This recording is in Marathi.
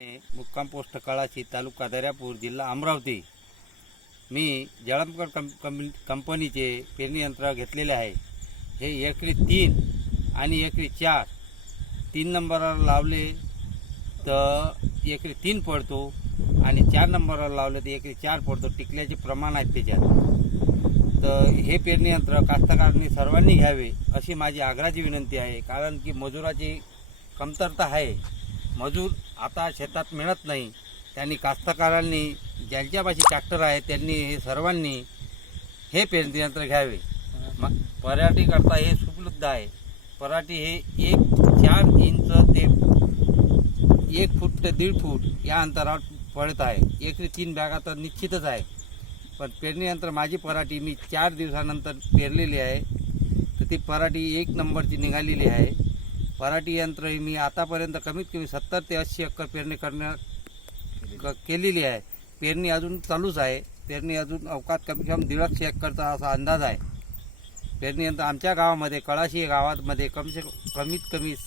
मुक्काम पोस्ट कळाशी तालुका दर्यापूर जिल्हा अमरावती। मी जळंबकर कंपनीचे पेरणी यंत्र घेतलेले आहे। हे एकरी 3 आणि एकरी 4 3 नंबरवर लावले तर एकरी 3 पडतो आणि 4 नंबरवर लावले तर एकरी 4 पडतो। टिकल्याचे प्रमाण आहेत त्याच्यात। तर हे पेरणी यंत्र कास्तकारांनी सर्वांनी घ्यावे अशी माझी आग्रहाची विनंती आहे। कारण की मजुराची कमतरता आहे। मजूर आता शेतात मिळत नाही। त्यांनी कास्तकारांनी ज्यांच्यापाशी ट्रॅक्टर आहे त्यांनी हे सर्वांनी हे पेरणी यंत्र घ्यावे। पराठीकरता हे उपलब्ध आहे। पराठी हे 4 इंच ते 1 फूट ते 1.5 फूट या अंतरावर पडत आहे। एकरी 3 बॅगा तर निश्चितच आहे। पण पेरणी यंत्र माझी पराठी मी 4 दिवसानंतर पेरलेली आहे। तर ती पराठी 1 नंबरची निघालेली आहे। पराठी यंत्र मी आतापर्यंत कमीत कमी 70 ते 80 एकर पेरणी केलेली आहे। पेरणी अजून चालूच आहे। पेरणी अजून अवकात कमी कमी 150 एकरचा असा अंदाज आहे। पेरणी यंत्र आमच्या गावामध्ये कळाशी गावामध्ये कमीत कमी